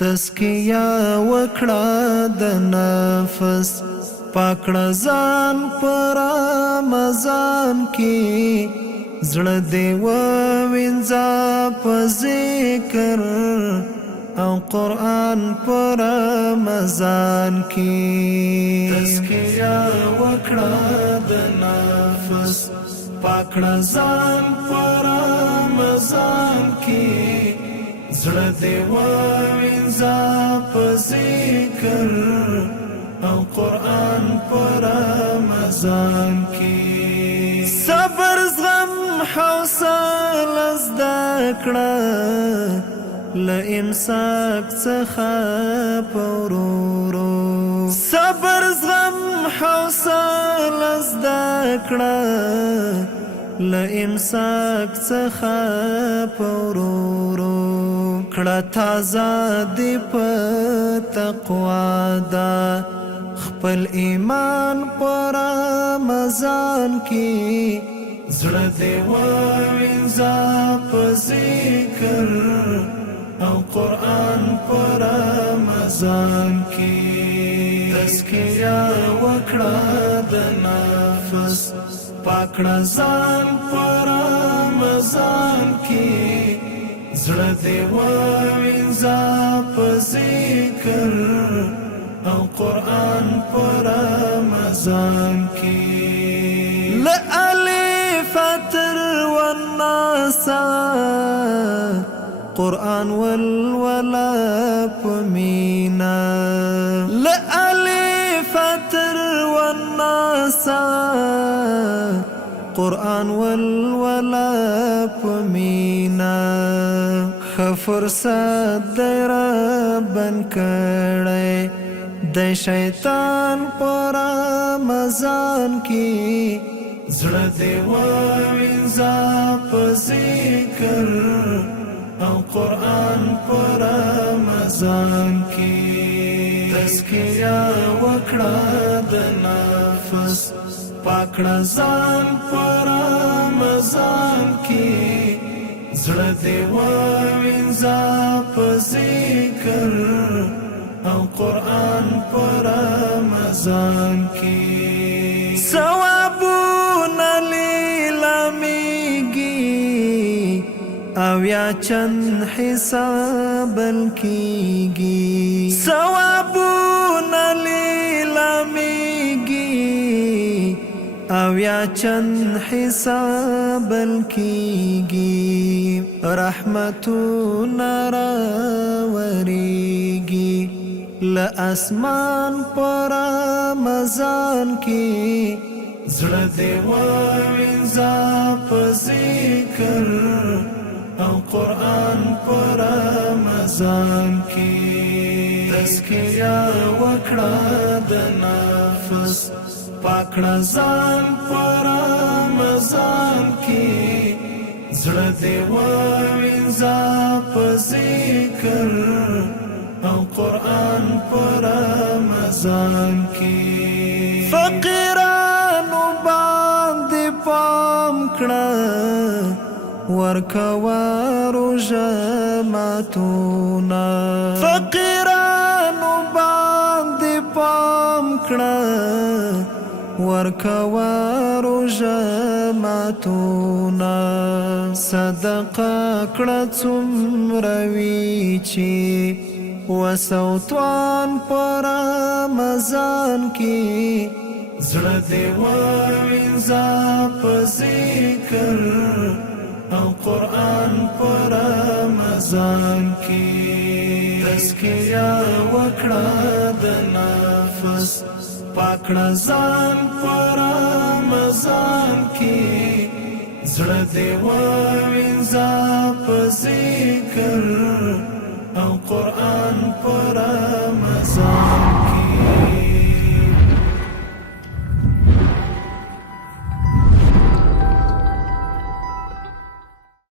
تزکیه وکړه د نفس پاکړه ځان پر رمضان کې زړه دې ووینځه په ذکر او قرآن پر رمضان کې تزکیه وکړه د نفس پاکړه ځان پر رمضان کې زړه دې ووینځه په ذکر او قرآن پر رمضان کې صبر زغم حوصله زده کړه له امساک څخه په ورو صبر زغم حوصله زده کړه له امساک څخه په ورو کړه تازه دې په تقوا ده خپل ایمان پر رمضان کې زړه دې ووینځه په ذکر او قرآن پر رمضان کې تزکیه وکړه د نفس پاکړه ځان پر رمضان کې زړه دې ووینځه په ذکر او قرآن پر رمضان کې لألف تر والناس قرآن والولا پمینا لألف تر والناس قرآن والولا پمینا خفرصت دی ربن کړی د شیطان پر رمضان کې زړه دې ووینځه په ذکر او قرآن پر رمضان کې تزکیه وکړه د نفس پاکړه ځان پر رمضان کې زړه دې ووینځه په ذکر او قرآن پر رمضان کې ثوابونه لیلامیږي او یا چند حسابل کیږي ثوابونه لیلامیږي او یا چند حسابل کیږي رحمتونه راوریږي لاسمان پر رمضان کې زړه دې ووینځه په ذکر او قرآن پر رمضان کې تزکیه وکړه د نفس پاکړه ځان پر رمضان کې زړه دې ووینځه په ذکر او قرآن پر رمضان کې فقیرانو باندې پام کړه ورکوه روژه ماتونه فقیرانو باندې پام کړه ورکوه روژه ماتونه صدقه کړه څومره وي چې وسوتوان پر رمضان کې زړه دې ووینځه په ذکر او قرآن پر رمضان کې تزکیه وکړه د نفس پاکړه ځان پر رمضان کې زړه دې ووینځه په ذکر او قرآن پر